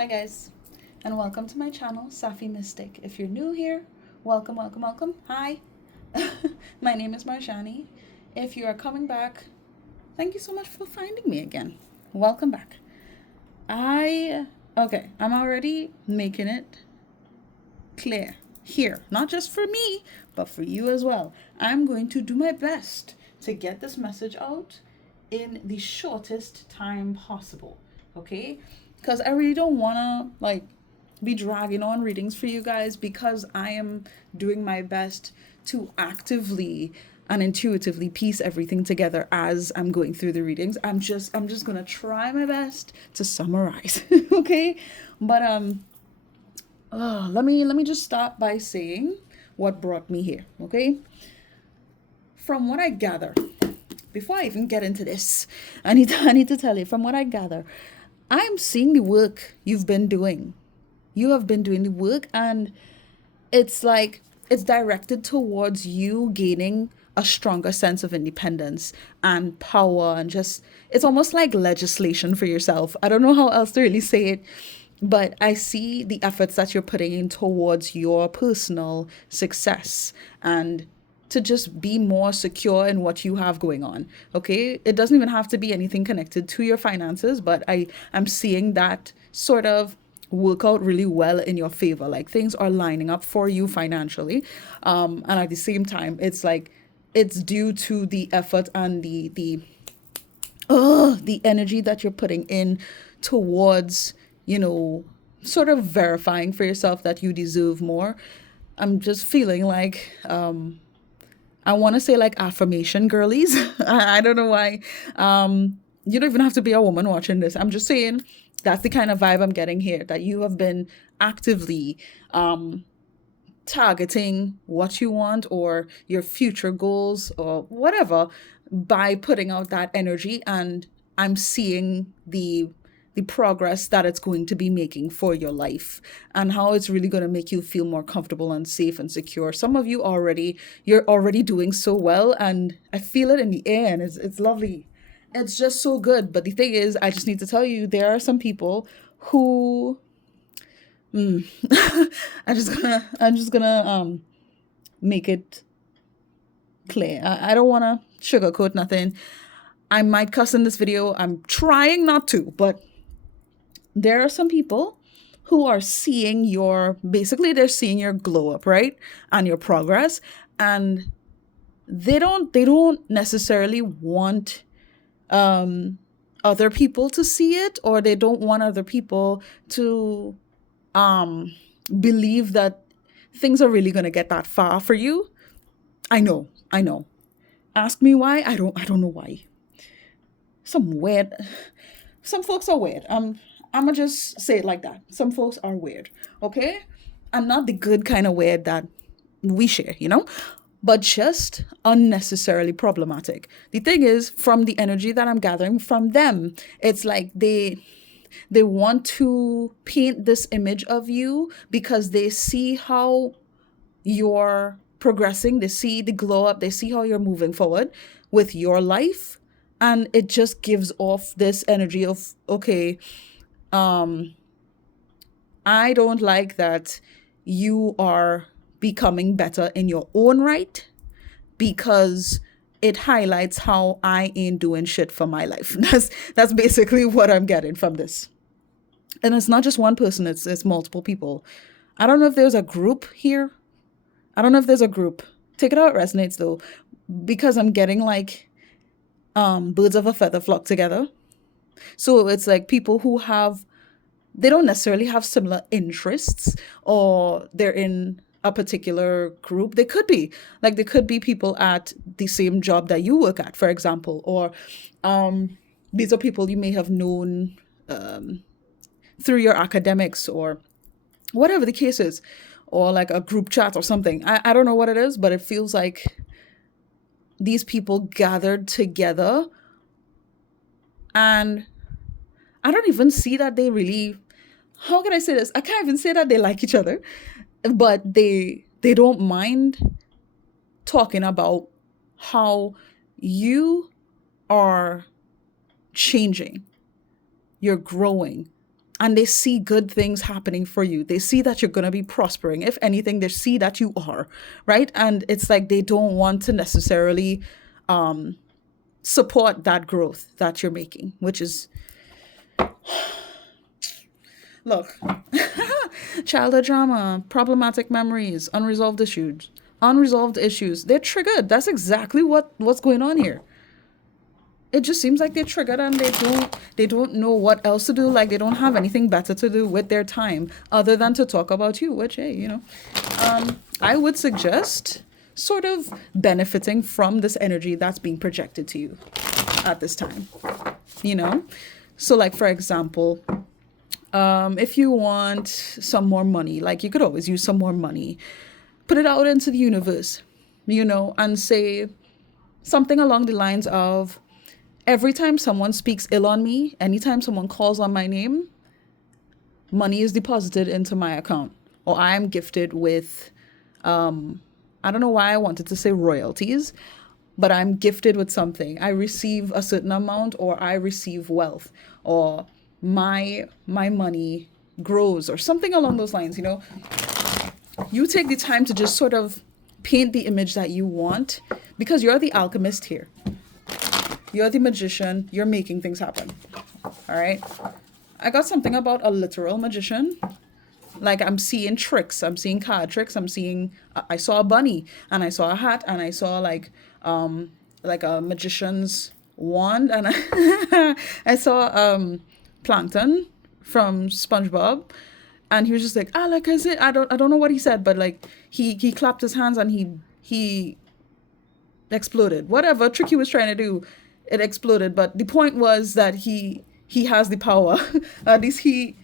Hi guys, and welcome to my channel, Safi Mystic. If you're new here, welcome, welcome, welcome. Hi, my name is Marjani. If you are coming back, thank you so much for finding me again. Welcome back. I'm already making it clear here, not just for me, but for you as well. I'm going to do my best to get this message out in the shortest time possible, okay? Because I really don't want to be dragging on readings for you guys because I am doing my best to actively and intuitively piece everything together as I'm going through the readings. I'm just going to try my best to summarize, okay? But let me just start by saying what brought me here, okay? From what I gather, before I even get into this, I need to tell you, from what I gather, I'm seeing the work you've been doing. You have been doing the work, and it's like it's directed towards you gaining a stronger sense of independence and power, and just it's almost like legislation for yourself. I don't know how else to really say it, but I see the efforts that you're putting in towards your personal success and to just be more secure in what you have going on. Okay, it doesn't even have to be anything connected to your finances, but I'm seeing that sort of work out really well in your favor. Like things are lining up for you financially, and at the same time it's like it's due to the effort and the energy that you're putting in towards, sort of verifying for yourself that you deserve more. I'm just feeling like I want to say like affirmation girlies. I don't know why. You don't even have to be a woman watching this. I'm just saying that's the kind of vibe I'm getting here, that you have been actively targeting what you want or your future goals or whatever by putting out that energy, and I'm seeing the progress that it's going to be making for your life and how it's really going to make you feel more comfortable and safe and secure. Some of you you're already doing so well, and I feel it in the air, and it's lovely. It's just so good. But the thing is, I just need to tell you, there are some people who I'm just gonna make it clear. I don't want to sugarcoat nothing. I might cuss in this video. I'm trying not to, but there are some people who are seeing they're seeing your glow up, right? And your progress. And they don't necessarily want other people to see it, or they don't want other people to believe that things are really going to get that far for you. I know. Ask me why. I don't know why. Some weird some folks are weird. I'm gonna just say it like that. Some folks are weird, okay? And not the good kind of weird that we share, but just unnecessarily problematic. The thing is, from the energy that I'm gathering from them, it's like they want to paint this image of you because they see how you're progressing, they see the glow up, they see how you're moving forward with your life, and it just gives off this energy of, okay, I don't like that you are becoming better in your own right, because it highlights how I ain't doing shit for my life. That's basically what I'm getting from this. And it's not just one person, it's multiple people. I don't know if there's a group here. I don't know if there's a group. Take it how it resonates though, because I'm getting like birds of a feather flock together. So it's like people who they don't necessarily have similar interests, or they're in a particular group. They could be people at the same job that you work at, for example, or these are people you may have known through your academics or whatever the case is, or like a group chat or something. I don't know what it is, but it feels like these people gathered together, and I don't even see that they really, how can I say this? I can't even say that they like each other, but they don't mind talking about how you are changing, you're growing, and they see good things happening for you. They see that you're going to be prospering. If anything, they see that you are, right? And it's like they don't want to necessarily support that growth that you're making, which is, look, childhood trauma, problematic memories, unresolved issues. They're triggered. That's exactly what's going on here. It just seems like they're triggered and they don't know what else to do. Like they don't have anything better to do with their time other than to talk about you, which, hey, I would suggest sort of benefiting from this energy that's being projected to you at this time. So like, for example, if you want some more money, like you could always use some more money, put it out into the universe, and say something along the lines of, every time someone speaks ill on me, anytime someone calls on my name, money is deposited into my account. Or I am gifted with, I don't know why I wanted to say royalties, but I'm gifted with something. I receive a certain amount, or I receive wealth, or my money grows, or something along those lines. You take the time to just sort of paint the image that you want, because you're the alchemist here. You're the magician. You're making things happen. All right. I got something about a literal magician. Like I'm seeing tricks. I'm seeing card tricks. I saw a bunny, and I saw a hat, and I saw like a magician's wand, and I saw Plankton from SpongeBob, and he was just like, like is it? I don't know what he said, but like he clapped his hands and he exploded. Whatever trick he was trying to do, it exploded. But the point was that he has the power. At least he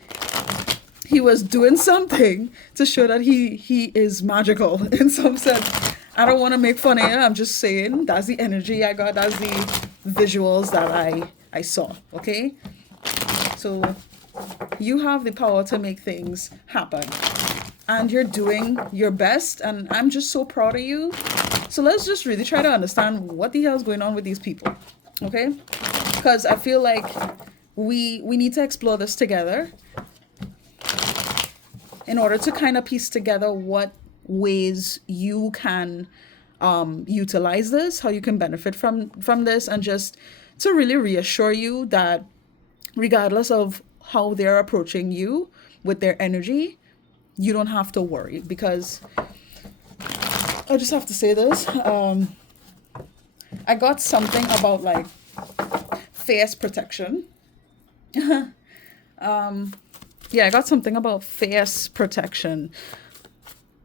was doing something to show that he is magical in some sense. I don't want to make fun of it. I'm just saying that's the energy I got. That's the visuals that I saw. Okay. So you have the power to make things happen, and you're doing your best, and I'm just so proud of you. So let's just really try to understand what the hell is going on with these people, okay? Because I feel like we need to explore this together in order to kind of piece together what ways you can utilize this, how you can benefit from this, and just to really reassure you that regardless of how they're approaching you with their energy, you don't have to worry. Because I just have to say this, I got something about like fierce protection. I got something about fierce protection,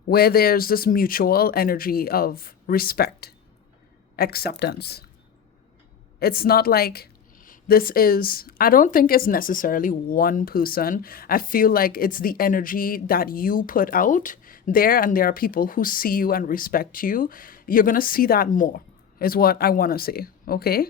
where there's this mutual energy of respect, acceptance. It's not like I don't think it's necessarily one person. I feel like it's the energy that you put out there, and there are people who see you and respect you. You're going to see that more, is what I want to say, okay?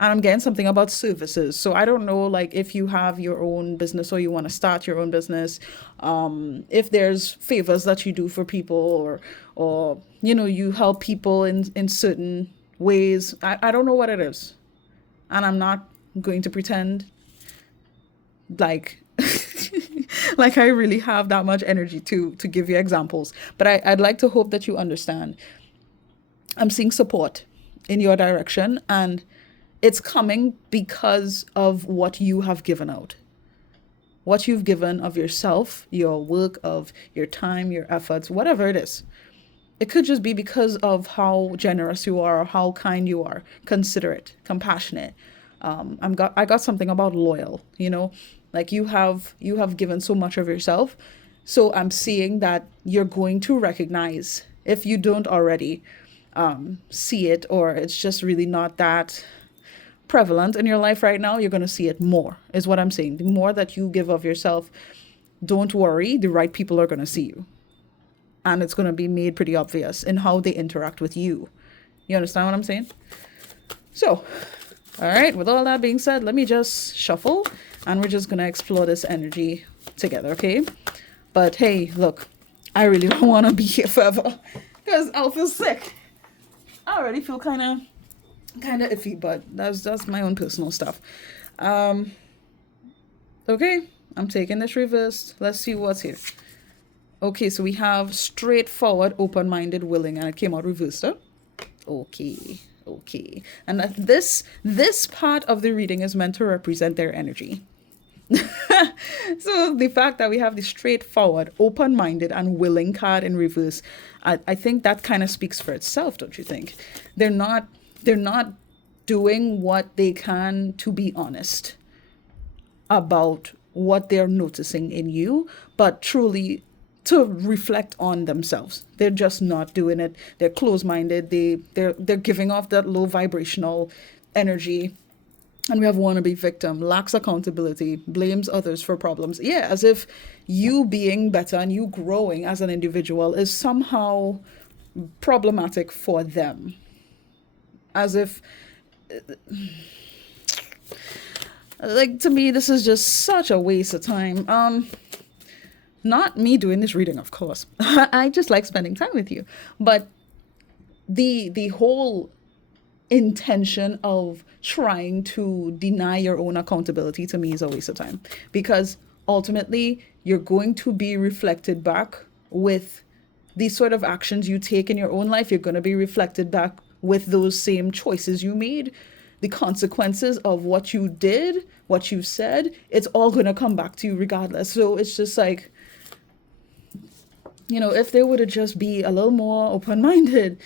And I'm getting something about services. So I don't know, like, if you have your own business or you want to start your own business, if there's favors that you do for people, or you help people in certain ways. I don't know what it is. And I'm not going to pretend like like I really have that much energy to give you examples. But I'd like to hope that you understand. I'm seeing support in your direction, and it's coming because of what you have given out. What you've given of yourself, your work, of your time, your efforts, whatever it is. It could just be because of how generous you are, or how kind you are, considerate, compassionate. I got something about loyal, like you have given so much of yourself. So I'm seeing that you're going to recognize, if you don't already see it, or it's just really not that prevalent in your life right now, you're going to see it more, is what I'm saying. The more that you give of yourself, don't worry, the right people are going to see you. And it's going to be made pretty obvious in how they interact with you. You understand what I'm saying? So, all right, with all that being said, let me just shuffle, and we're just going to explore this energy together, okay? But hey, look, I really don't want to be here forever, because I'll feel sick. I already feel kind of iffy, but that's my own personal stuff. Okay, I'm taking this reversed. Let's see what's here. Okay, so we have straightforward, open-minded, willing, and it came out reversed, huh? Okay, okay. And this part of the reading is meant to represent their energy. So the fact that we have the straightforward, open-minded, and willing card in reverse, I think that kind of speaks for itself, don't you think? They're not doing what they can to be honest about what they're noticing in you, but truly to reflect on themselves. They're just not doing it. They're closed-minded. They're giving off that low vibrational energy. And we have wannabe victim, lacks accountability, blames others for problems. Yeah, as if you being better and you growing as an individual is somehow problematic for them. As if, like, to me, this is just such a waste of time. Not me doing this reading, of course. I just like spending time with you. But the whole intention of trying to deny your own accountability to me is a waste of time, because ultimately you're going to be reflected back with these sort of actions you take in your own life. You're going to be reflected back with those same choices you made, the consequences of what you did, what you said. It's all going to come back to you regardless. So it's just like, if they would have just be a little more open-minded,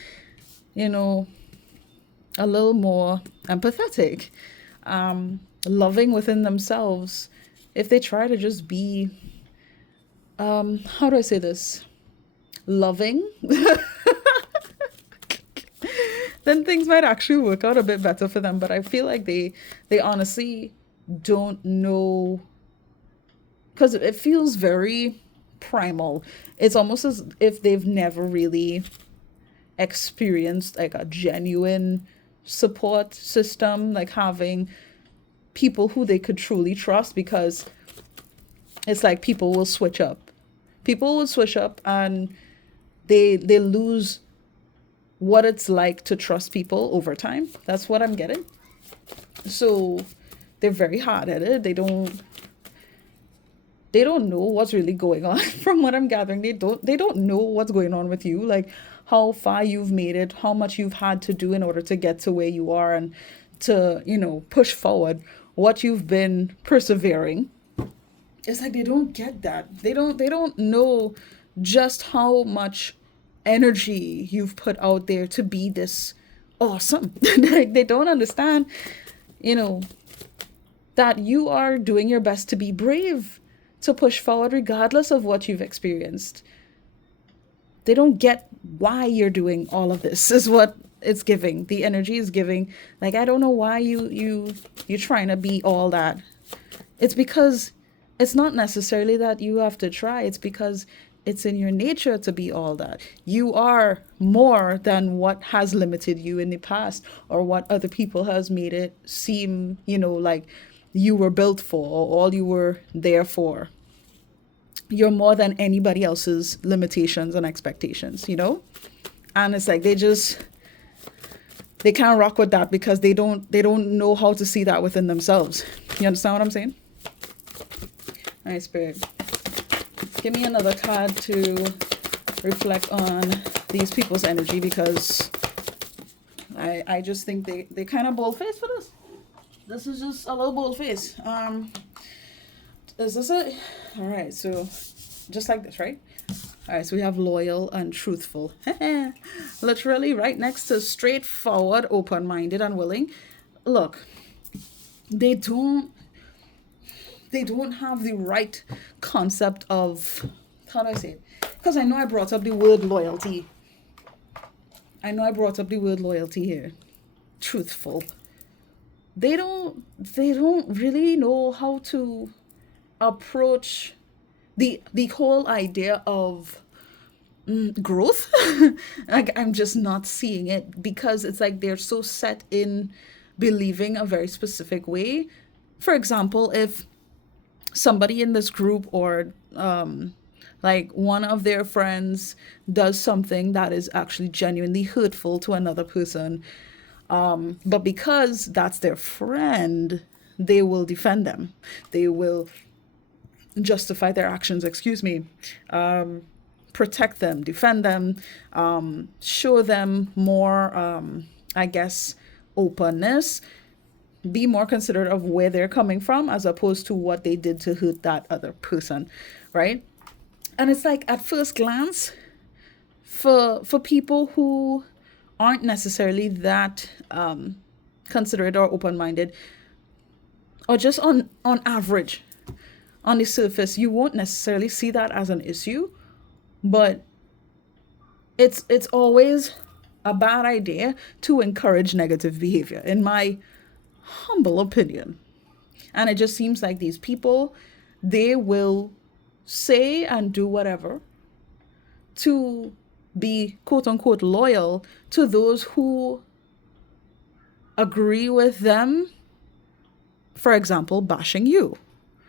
a little more empathetic, loving within themselves, if they try to just be, how do I say this? Loving, then things might actually work out a bit better for them. But I feel like they honestly don't know, because it feels very primal. It's almost as if they've never really experienced like a genuine support system, like having people who they could truly trust, because it's like people will switch up and they lose what it's like to trust people over time. That's what I'm getting. So they're very hard-headed. They don't know what's really going on. From what I'm gathering, they don't know what's going on with you, like how far you've made it, how much you've had to do in order to get to where you are, and to push forward what you've been persevering. It's like they don't get that. They don't know just how much energy you've put out there to be this awesome. They don't understand, that you are doing your best to be brave, to push forward regardless of what you've experienced. They don't get why you're doing all of this, is what it's giving. The energy is giving. Like, I don't know why you're trying to be all that. It's because it's not necessarily that you have to try. It's because it's in your nature to be all that. You are more than what has limited you in the past, or what other people has made it seem, like you were built for, or all you were there for. You're more than anybody else's limitations and expectations, And it's like they can't rock with that, because they don't know how to see that within themselves. You understand what I'm saying? All right, Spirit, give me another card to reflect on these people's energy, because I just think they kind of bold-faced for this. This is just a little bold-faced. Is this it? All right, so just like this, right? All right, so we have loyal and truthful. Literally right next to straightforward, open-minded, and willing. Look, they don't have the right concept of, how do I say it? Because I know I brought up the word loyalty. Here. Truthful. They don't really know how to approach the whole idea of growth. Like, I'm just not seeing it, because it's like they're so set in believing a very specific way. For example, if somebody in this group, or like one of their friends does something that is actually genuinely hurtful to another person, but because that's their friend, they will defend them. They will justify their actions, excuse me, protect them, defend them, show them more, I guess, openness, be more considerate of where they're coming from as opposed to what they did to hurt that other person, right? And it's like at first glance, for people who aren't necessarily that considerate or open-minded, or just on average, on the surface, you won't necessarily see that as an issue, but it's always a bad idea to encourage negative behavior, in my humble opinion. And it just seems like these people, they will say and do whatever to be quote unquote loyal to those who agree with them. For example, bashing you,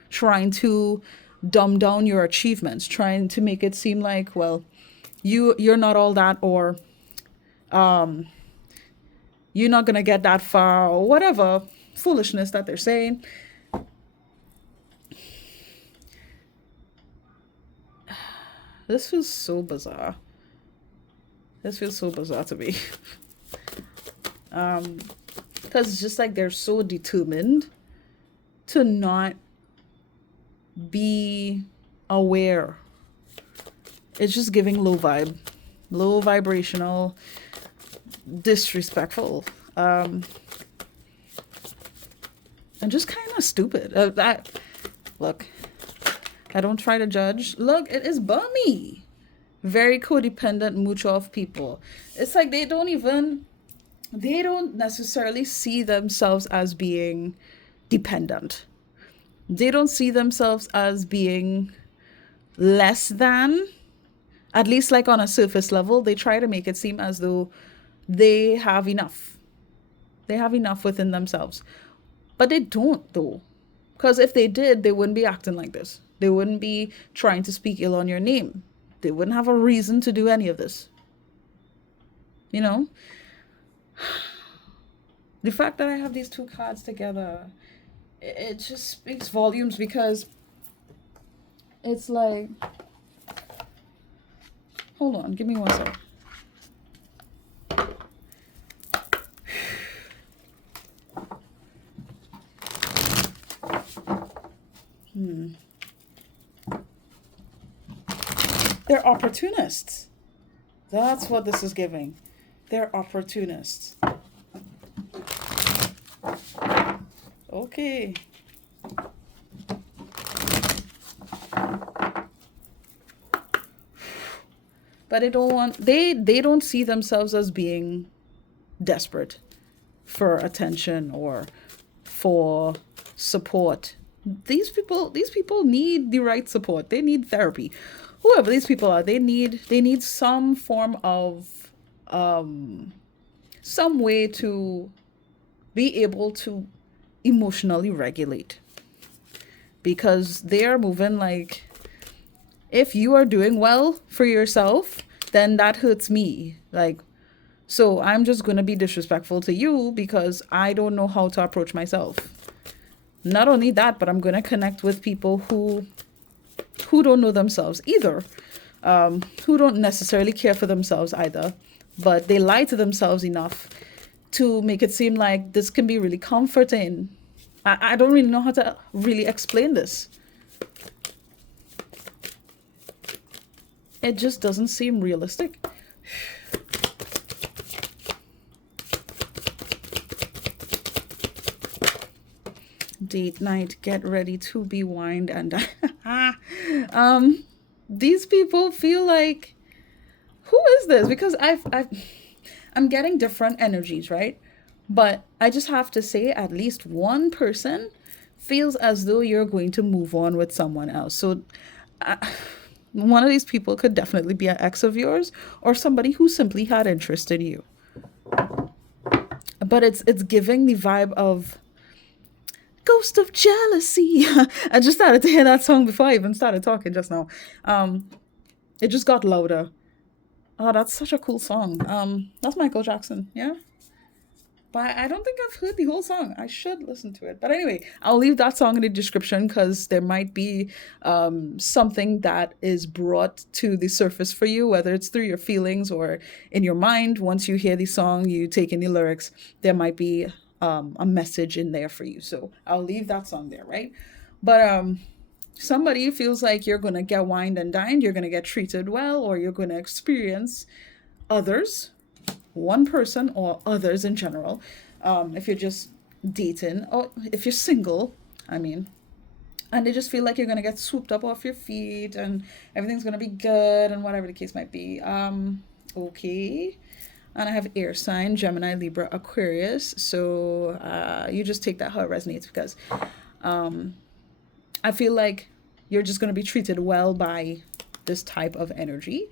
trying to dumb down your achievements, trying to make it seem like, well, you're not all that, or you're not gonna get that far, or whatever foolishness that they're saying. This feels so bizarre. This feels so bizarre to me. Because it's just like they're so determined to not be aware. It's just giving low vibe, low vibrational, disrespectful, and just kind of stupid. Look, I don't try to judge. Look, it is bummy. Very codependent, mooch off people. It's like they don't necessarily see themselves as being dependent. They don't see themselves as being less than, at least like on a surface level. They try to make it seem as though they have enough. They have enough within themselves. But they don't, though. Because if they did, they wouldn't be acting like this. They wouldn't be trying to speak ill on your name. They wouldn't have a reason to do any of this. You know? The fact that I have these two cards together, it just speaks volumes, because it's like, hold on, give me one second. They're opportunists. That's what this is giving. They're opportunists. Okay. But they don't see themselves as being desperate for attention or for support. These people need the right support. They need therapy. Whoever these people are, they need some form of some way to be able to emotionally regulate, because they are moving like, if you are doing well for yourself, then that hurts me. Like, so I'm just going to be disrespectful to you because I don't know how to approach myself. Not only that, but I'm going to connect with people who don't know themselves either, who don't necessarily care for themselves either, but they lie to themselves enough to make it seem like this can be really comforting. I don't really know how to really explain this. It just doesn't seem realistic. Date night, get ready to be wined and these people feel like, who is this? Because I'm getting different energies, right? But I just have to say, at least one person feels as though you're going to move on with someone else. So one of these people could definitely be an ex of yours, or somebody who simply had interest in you. But it's giving the vibe of Ghost of Jealousy. I just started to hear that song before I even started talking just now. It just got louder. Oh, that's such a cool song. That's Michael Jackson, yeah? But I don't think I've heard the whole song. I should listen to it. But anyway, I'll leave that song in the description because there might be something that is brought to the surface for you, whether it's through your feelings or in your mind. Once you hear the song, you take in the lyrics, there might be a message in there for you. So I'll leave that song there, right? But somebody feels like you're going to get wined and dined, you're going to get treated well, or you're going to experience others, one person or others in general. If you're just dating or if you're single, I mean, and they just feel like you're going to get swooped up off your feet and everything's going to be good and whatever the case might be. Okay. And I have air sign, Gemini, Libra, Aquarius. So you just take that how it resonates because I feel like you're just going to be treated well by this type of energy.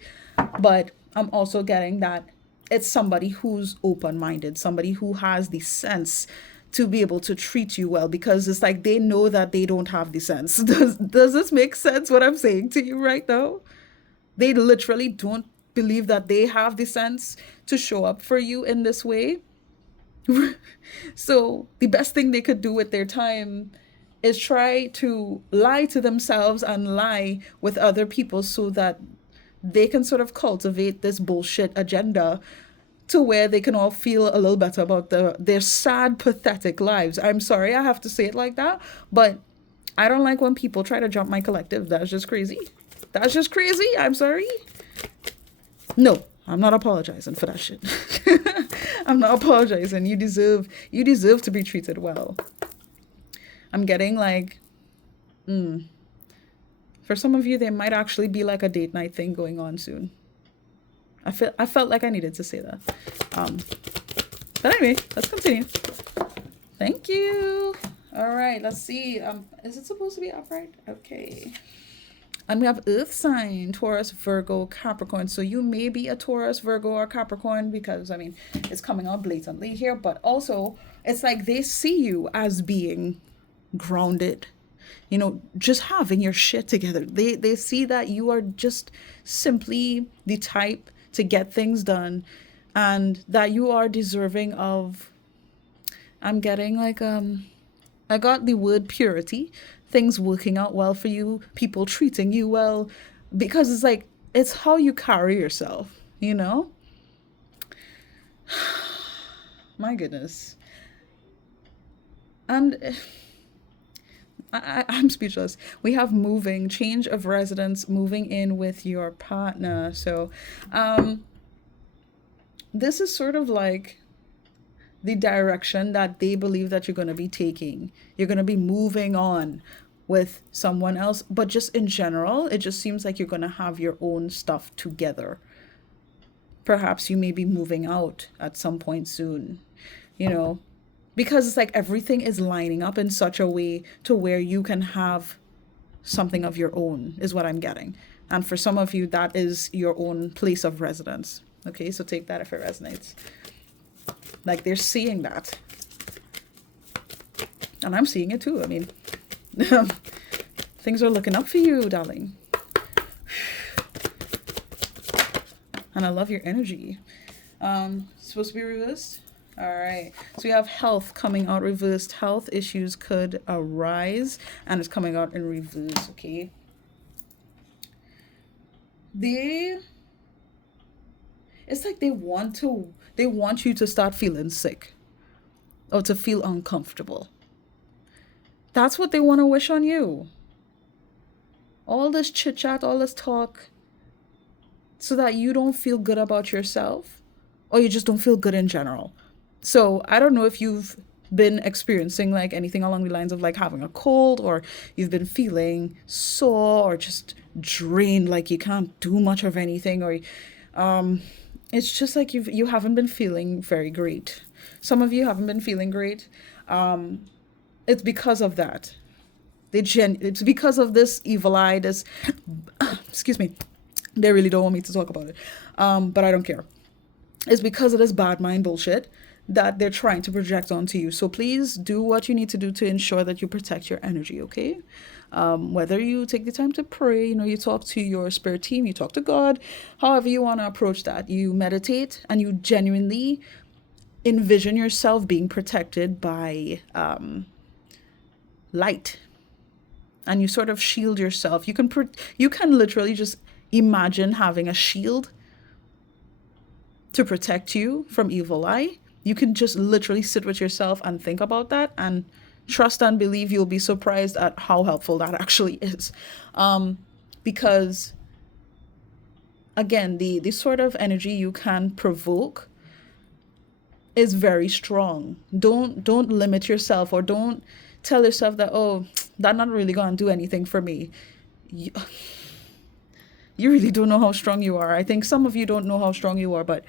But I'm also getting that it's somebody who's open-minded, somebody who has the sense to be able to treat you well because it's like they know that they don't have the sense. Does this make sense what I'm saying to you right now? They literally don't believe that they have the sense to show up for you in this way. So the best thing they could do with their time is try to lie to themselves and lie with other people so that they can sort of cultivate this bullshit agenda to where they can all feel a little better about their sad, pathetic lives. I'm sorry I have to say it like that, but I don't like when people try to jump my collective. That's just crazy. That's just crazy. I'm sorry. No, I'm not apologizing for that shit. I'm not apologizing. You deserve to be treated well. I'm getting like, for some of you, there might actually be like a date night thing going on soon. I felt like I needed to say that. But anyway, let's continue. Thank you. All right, let's see. Is it supposed to be upright? Okay. And we have Earth sign, Taurus, Virgo, Capricorn. So you may be a Taurus, Virgo, or Capricorn because, I mean, it's coming out blatantly here. But also, it's like they see you as being grounded, you know, just having your shit together. They see that you are just simply the type to get things done and that you are deserving of, I'm getting like, I got the word purity, things working out well for you, people treating you well, because it's like, it's how you carry yourself, you know? My goodness. And I'm speechless. We have moving, change of residence, moving in with your partner. So this is sort of like the direction that they believe that you're going to be taking. You're going to be moving on with someone else. But just in general, it just seems like you're going to have your own stuff together. Perhaps you may be moving out at some point soon, you know, because it's like everything is lining up in such a way to where you can have something of your own is what I'm getting. And for some of you, that is your own place of residence. Okay, so take that if it resonates. Like they're seeing that. And I'm seeing it too. I mean, things are looking up for you, darling. And I love your energy. Supposed to be reversed? All right. So we have health coming out reversed. Health issues could arise and it's coming out in reverse, okay? It's like they want you to start feeling sick or to feel uncomfortable. That's what they want to wish on you. All this chit chat, all this talk, so that you don't feel good about yourself or you just don't feel good in general. So I don't know if you've been experiencing like anything along the lines of like having a cold or you've been feeling sore or just drained, like you can't do much of anything, or it's just like you haven't been feeling very great. Some of you haven't been feeling great. It's because of that. It's because of this evil eye, this excuse me. They really don't want me to talk about it. But I don't care. It's because of this bad mind bullshit that they're trying to project onto you. So please do what you need to do to ensure that you protect your energy, okay? Whether you take the time to pray, you know, you talk to your spirit team, you talk to God, however you want to approach that. You meditate and you genuinely envision yourself being protected by light, and you sort of shield yourself. You can literally just imagine having a shield to protect you from evil eye. You can just literally sit with yourself and think about that, and trust and believe you'll be surprised at how helpful that actually is. Because again, the sort of energy you can provoke is very strong. Don't limit yourself, or don't tell yourself that, oh, that's not really gonna do anything for me. You really don't know how strong you are. I think some of you don't know how strong you are, but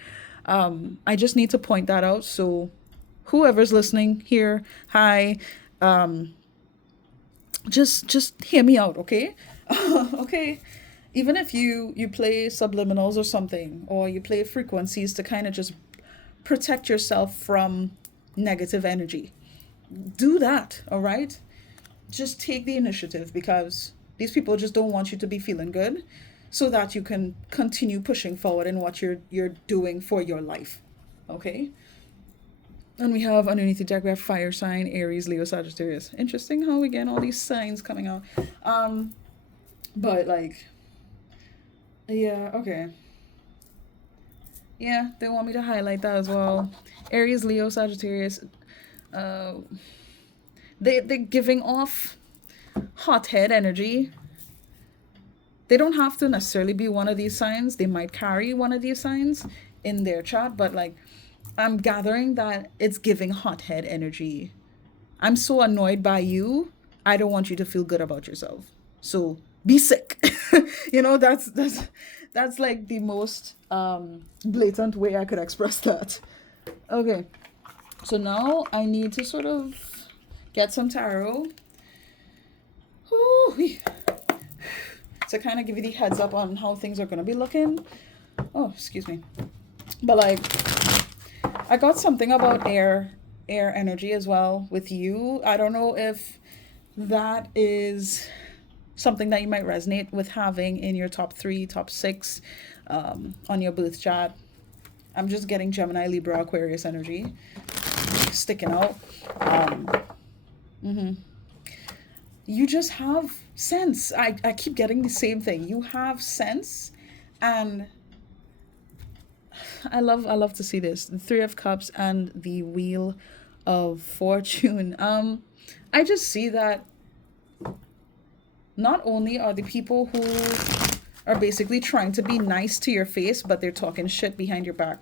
I just need to point that out. So whoever's listening here, hi, just hear me out, okay? Okay. Even if you play subliminals or something, or you play frequencies to kind of just protect yourself from negative energy, do that, all right? Just take the initiative, because these people just don't want you to be feeling good, so that you can continue pushing forward in what you're doing for your life. Okay? And we have underneath the deck, we have fire sign, Aries, Leo, Sagittarius. Interesting how we get all these signs coming out. But like, yeah, okay. Yeah, they want me to highlight that as well. Aries, Leo, Sagittarius. Uh, they're giving off hothead energy. They don't have to necessarily be one of these signs. They might carry one of these signs in their chart, but like, I'm gathering that it's giving hothead energy. I'm so annoyed by you. I don't want you to feel good about yourself. So be sick. That's like the most blatant way I could express that. Okay. So now I need to sort of get some tarot. Ooh, to kind of give you the heads up on how things are going to be looking. Oh, excuse me. But like, I got something about air energy as well with you. I don't know if that is something that you might resonate with having in your top 3, top 6 on your birth chart. I'm just getting Gemini, Libra, Aquarius energy sticking out. You just have sense. I keep getting the same thing. You have sense, and I love to see this. The 3 of Cups and the Wheel of Fortune. I just see that not only are the people who are basically trying to be nice to your face, but they're talking shit behind your back.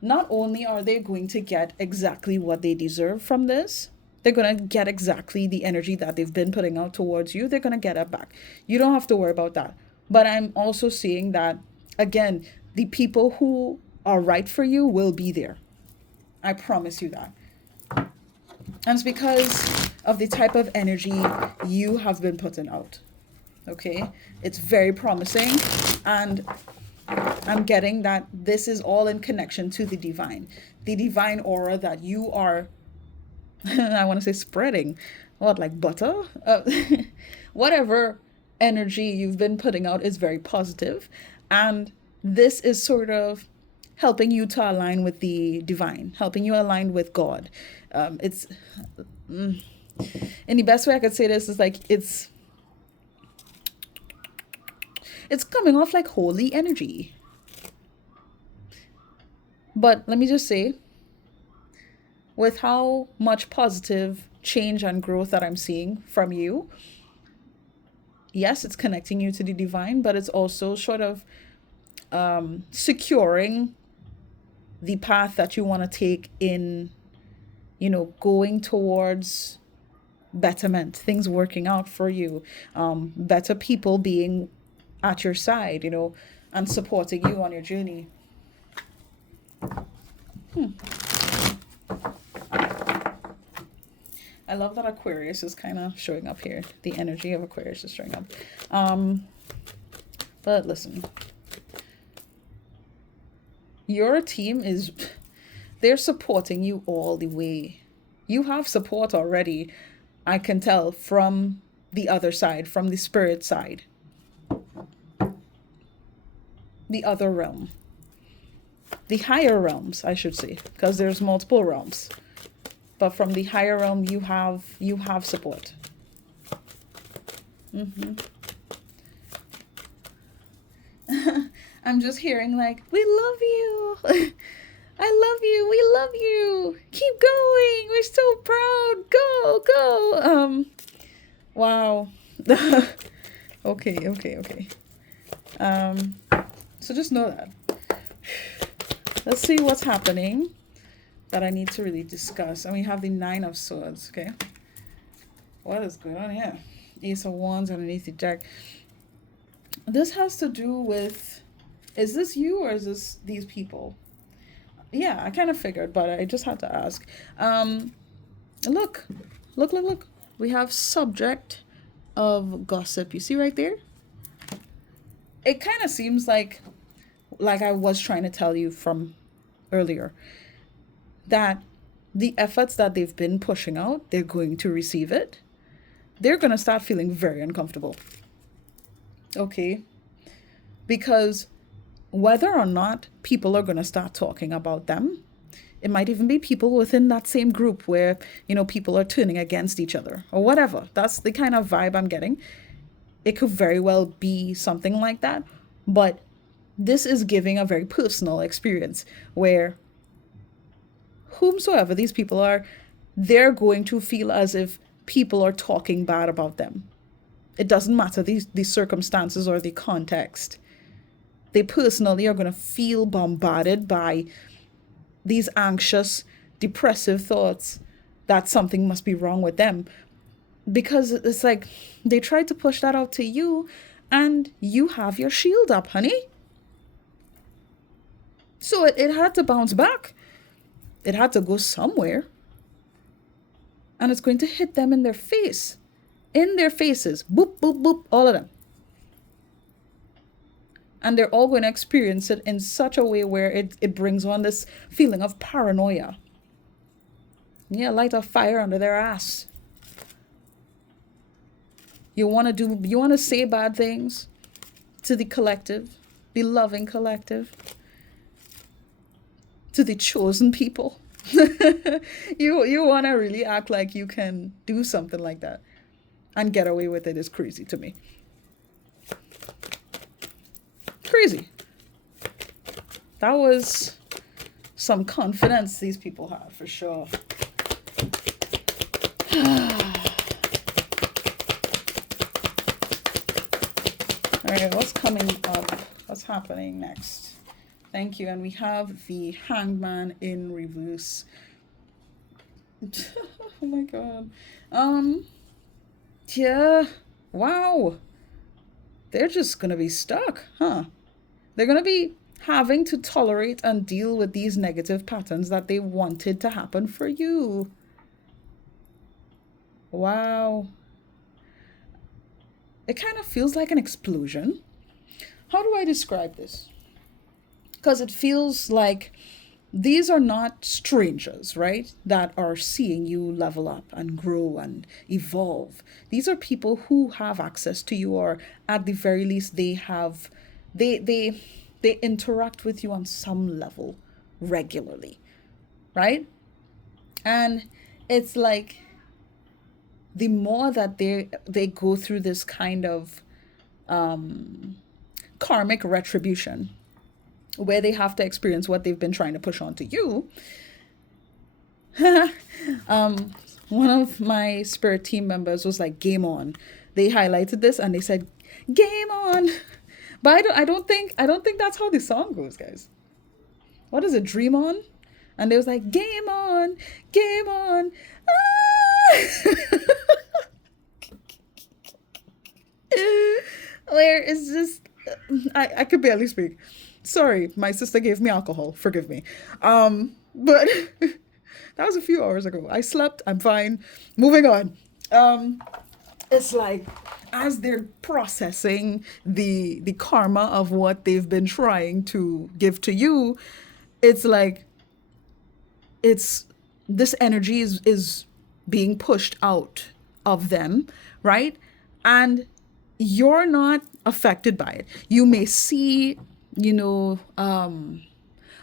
Not only are they going to get exactly what they deserve from this, they're going to get exactly the energy that they've been putting out towards you. They're going to get it back. You don't have to worry about that. But I'm also seeing that, again, the people who are right for you will be there. I promise you that. And it's because of the type of energy you have been putting out. Okay? It's very promising. And I'm getting that this is all in connection to the divine. The divine aura that you are, I want to say spreading. What, like butter? Whatever energy you've been putting out is very positive. And this is sort of helping you to align with the divine, helping you align with God. It's in the best way I could say this is like it's coming off like holy energy. But let me just say, with how much positive change and growth that I'm seeing from you, yes, it's connecting you to the divine, but it's also sort of securing the path that you want to take in, going towards betterment, things working out for you, better people being at your side, and supporting you on your journey. I love that Aquarius is kind of showing up here. The energy of Aquarius is showing up. But listen, your team they're supporting you all the way. You have support already, I can tell, from the other side, from the spirit side, the other realm. the higher realms, I should say, because there's multiple realms. But from the higher realm, you have support. I'm just hearing like, we love you. I love you. We love you. Keep going. We're so proud. Go, go. Wow. Okay. So just know that. Let's see what's happening that I need to really discuss. And we have the Nine of Swords, okay? What is going on here? Ace of Wands underneath the Jack. This has to do with, is this you or is this these people? Yeah, I kind of figured, but I just had to ask. Look. We have subject of gossip. You see right there? It kind of seems like I was trying to tell you from earlier, that the efforts that they've been pushing out, they're going to receive it. They're going to start feeling very uncomfortable. Okay? Because whether or not people are going to start talking about them, it might even be people within that same group where, people are turning against each other or whatever. That's the kind of vibe I'm getting. It could very well be something like that. But this is giving a very personal experience where whomsoever these people are, they're going to feel as if people are talking bad about them. It doesn't matter the circumstances or the context. They personally are going to feel bombarded by these anxious, depressive thoughts that something must be wrong with them. Because it's like they tried to push that out to you and you have your shield up, honey. So it had to bounce back. It had to go somewhere. And it's going to hit them in their face. In their faces. Boop, boop, boop. All of them. And they're all going to experience it in such a way where it brings on this feeling of paranoia. Yeah, light a fire under their ass. You want to say bad things to the collective, the loving collective, to the chosen people. You want to really act like you can do something like that and get away with it is crazy to me. Crazy. That was some confidence these people had for sure. All right, what's coming up? What's happening next? Thank you. And we have the Hangman in reverse. Oh my god. Yeah. Wow. They're just gonna be stuck, huh? They're gonna be having to tolerate and deal with these negative patterns that they wanted to happen for you. Wow. It kind of feels like an explosion. How do I describe this? Because it feels like these are not strangers, right? That are seeing you level up and grow and evolve. These are people who have access to you, or at the very least, they interact with you on some level regularly, right? And it's like the more that they go through this kind of karmic retribution, where they have to experience what they've been trying to push onto you. One of my spirit team members was like, game on. They highlighted this and they said, game on. But I don't think that's how the song goes, guys. What is it? Dream on? And they was like, game on, game on. Where is this? I could barely speak. Sorry, my sister gave me alcohol. Forgive me. But that was a few hours ago. I slept. I'm fine. Moving on. It's like as they're processing the karma of what they've been trying to give to you, it's like this energy is being pushed out of them, right? And you're not affected by it. You may see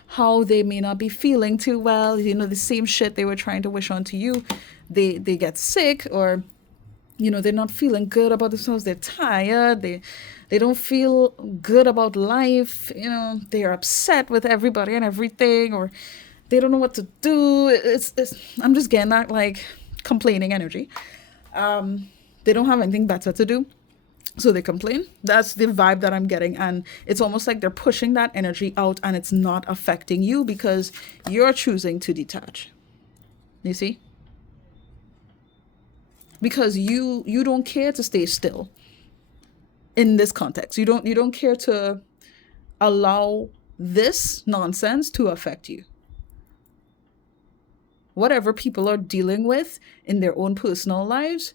how they may not be feeling too well, the same shit they were trying to wish onto you. They get sick, or they're not feeling good about themselves. They're tired. They don't feel good about life. They're upset with everybody and everything, or they don't know what to do. I'm just getting that like complaining energy. They don't have anything better to do, so they complain. That's the vibe that I'm getting, and it's almost like they're pushing that energy out, and it's not affecting you because you're choosing to detach. You see? Because you don't care to stay still in this context. You don't care to allow this nonsense to affect you. Whatever people are dealing with in their own personal lives,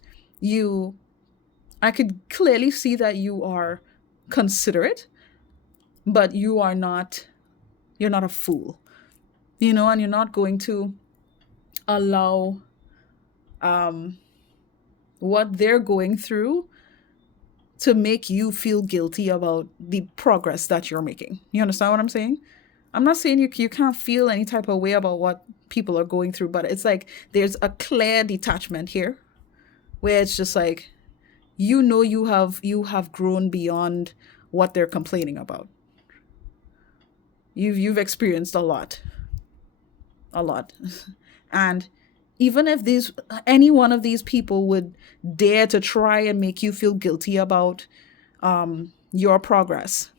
I could clearly see that you are considerate, but you're not a fool, and you're not going to allow what they're going through to make you feel guilty about the progress that you're making. You understand what I'm saying? I'm not saying you can't feel any type of way about what people are going through, but it's like there's a clear detachment here where it's just like, you have grown beyond what they're complaining about. You've experienced a lot. And even if any one of these people would dare to try and make you feel guilty about your progress,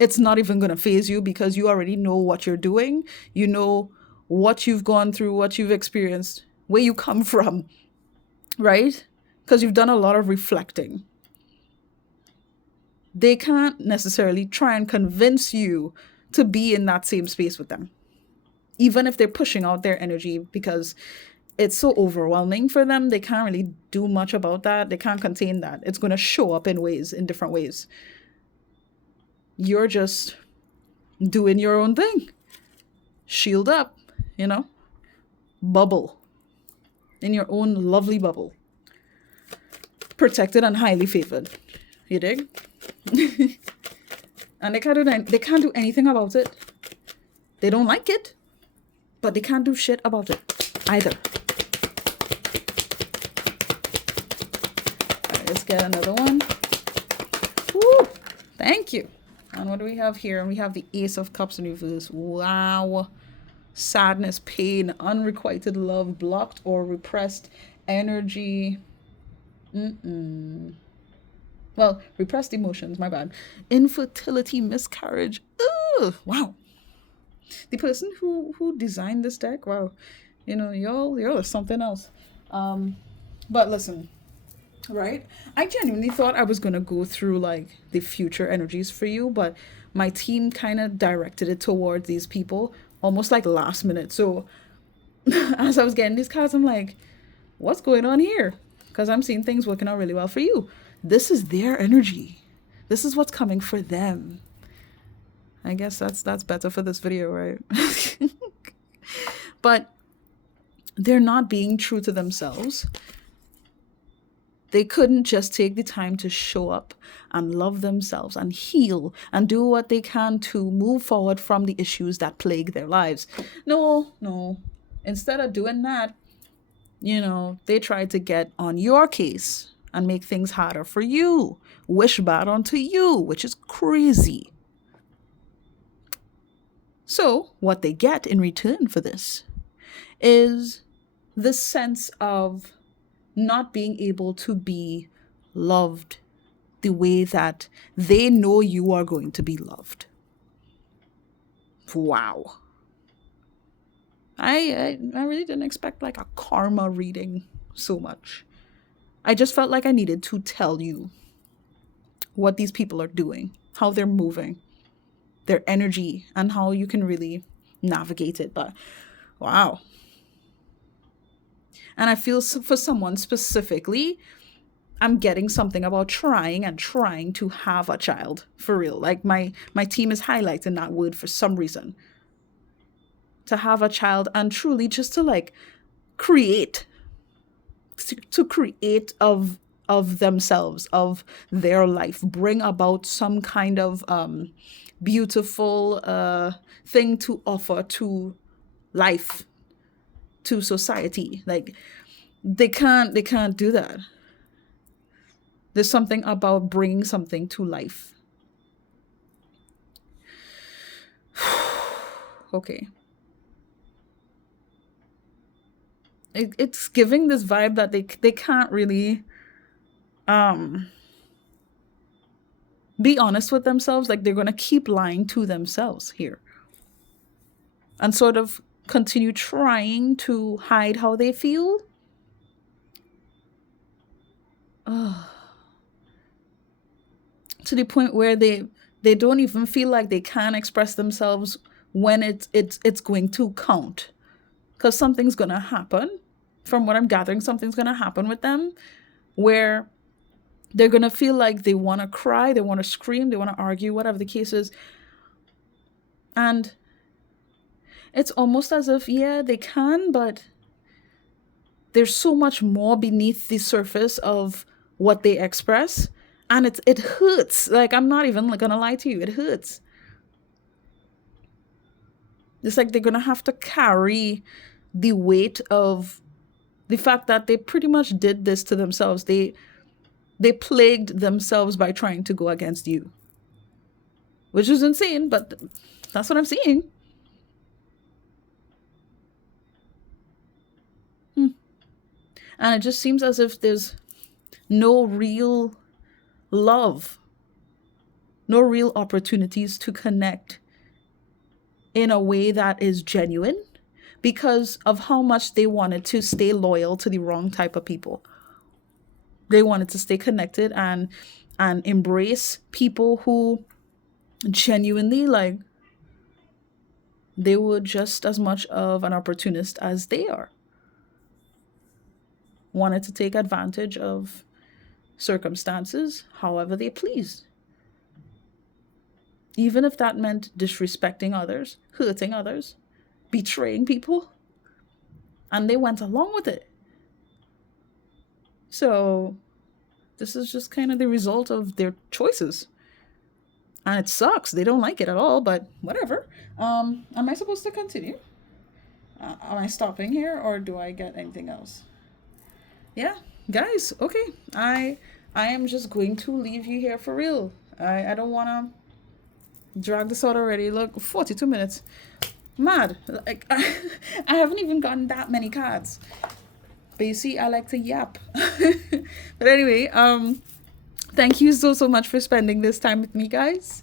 it's not even going to faze you, because you already know what you're doing. You know what you've gone through, what you've experienced, where you come from, right? Because you've done a lot of reflecting. They can't necessarily try and convince you to be in that same space with them, even if they're pushing out their energy, because it's so overwhelming for them. They can't really do much about that. They can't contain that. It's going to show up in different ways. You're just doing your own thing. Shield up, bubble in your own lovely bubble. Protected and highly favored. You dig? And they can't do anything about it. They don't like it, but they can't do shit about it either. All right, let's get another one. Woo! Thank you. And what do we have here? We have the Ace of Cups in reverse. Wow. Sadness, pain, unrequited love, blocked or repressed energy. Well, repressed emotions, my bad. Infertility, miscarriage. Ugh, wow. The person who designed this deck, wow. Y'all are something else. But listen, right? I genuinely thought I was going to go through like the future energies for you, but my team kind of directed it towards these people almost like last minute. So as I was getting these cards, I'm like, what's going on here? Because I'm seeing things working out really well for you. This is their energy. This is what's coming for them. I guess that's better for this video, right? But they're not being true to themselves. They couldn't just take the time to show up and love themselves and heal and do what they can to move forward from the issues that plague their lives. No. Instead of doing that, they tried to get on your case and make things harder for you. Wish bad onto you, which is crazy. So what they get in return for this is the sense of not being able to be loved the way that they know you are going to be loved. Wow. I really didn't expect like a karma reading so much. I just felt like I needed to tell you what these people are doing, how they're moving, their energy, and how you can really navigate it. But wow. And I feel for someone specifically, I'm getting something about trying to have a child for real. Like my team is highlighting that word for some reason. To have a child and truly just to like create, to create of themselves, of their life, bring about some kind of beautiful thing to offer to life, to society. Like they can't do that. There's something about bringing something to life. Okay. It's giving this vibe that they can't really be honest with themselves. Like they're gonna keep lying to themselves here and sort of continue trying to hide how they feel. To the point where they don't even feel like they can express themselves when it's going to count, because something's gonna happen. From what I'm gathering, something's gonna happen with them where they're gonna feel like they want to cry, they want to scream, they want to argue, whatever the case is, and it's almost as if, yeah, they can, but there's so much more beneath the surface of what they express, and it hurts. Like, I'm not even gonna lie to you, it hurts. It's like they're gonna have to carry the weight of the fact that they pretty much did this to themselves. They plagued themselves by trying to go against you, which is insane, but that's what I'm seeing. And it just seems as if there's no real love, no real opportunities to connect in a way that is genuine, because of how much they wanted to stay loyal to the wrong type of people. They wanted to stay connected and embrace people who genuinely, like, they were just as much of an opportunist as they are. Wanted to take advantage of circumstances however they pleased. Even if that meant disrespecting others, hurting others, betraying people. And they went along with it. So this is just kind of the result of their choices. And it sucks. They don't like it at all, but whatever. Am I supposed to continue? Am I stopping here, or do I get anything else? Yeah, guys, okay. I am just going to leave you here for real. I don't want to drag this out already. Look, 42 minutes. Mad. Like, I haven't even gotten that many cards. But you see, I like to yap. But anyway, thank you so much for spending this time with me, guys.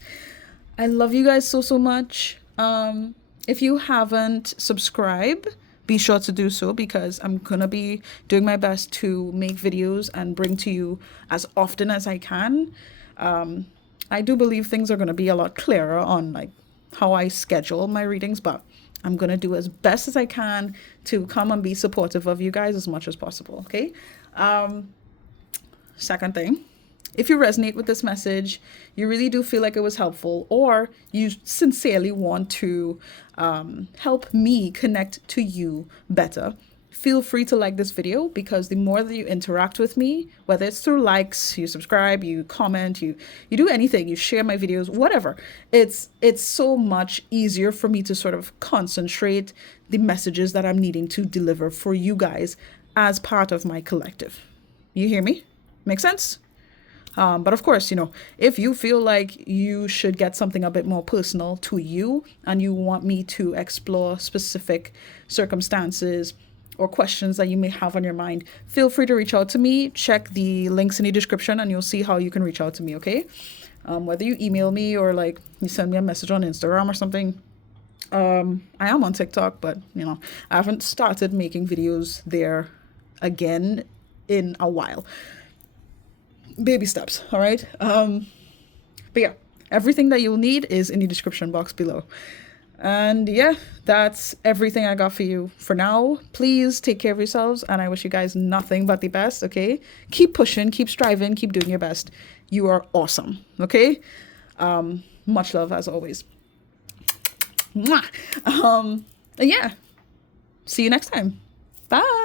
I love you guys so much. If you haven't subscribed, be sure to do so, because I'm gonna be doing my best to make videos and bring to you as often as I can. I do believe things are gonna be a lot clearer on like how I schedule my readings, but I'm gonna do as best as I can to come and be supportive of you guys as much as possible. Okay. Second thing, if you resonate with this message, you really do feel like it was helpful, or you sincerely want to help me connect to you better, feel free to like this video, because the more that you interact with me, whether it's through likes, you subscribe, you comment, you do anything, you share my videos, whatever, it's so much easier for me to sort of concentrate the messages that I'm needing to deliver for you guys as part of my collective. You hear me? Make sense? But of course, you know, if you feel like you should get something a bit more personal to you, and you want me to explore specific circumstances or questions that you may have on your mind, feel free to reach out to me. Check the links in the description and you'll see how you can reach out to me, okay? Whether you email me or like you send me a message on Instagram or something. I am on TikTok, but you know, I haven't started making videos there again in a while. Baby steps, all right? But yeah, everything that you'll need is in the description box below. And yeah, that's everything I got for you for now. Please take care of yourselves, and I wish you guys nothing but the best, okay? Keep pushing, keep striving, keep doing your best. You are awesome, okay? Much love as always. Mwah. And yeah, see you next time. Bye.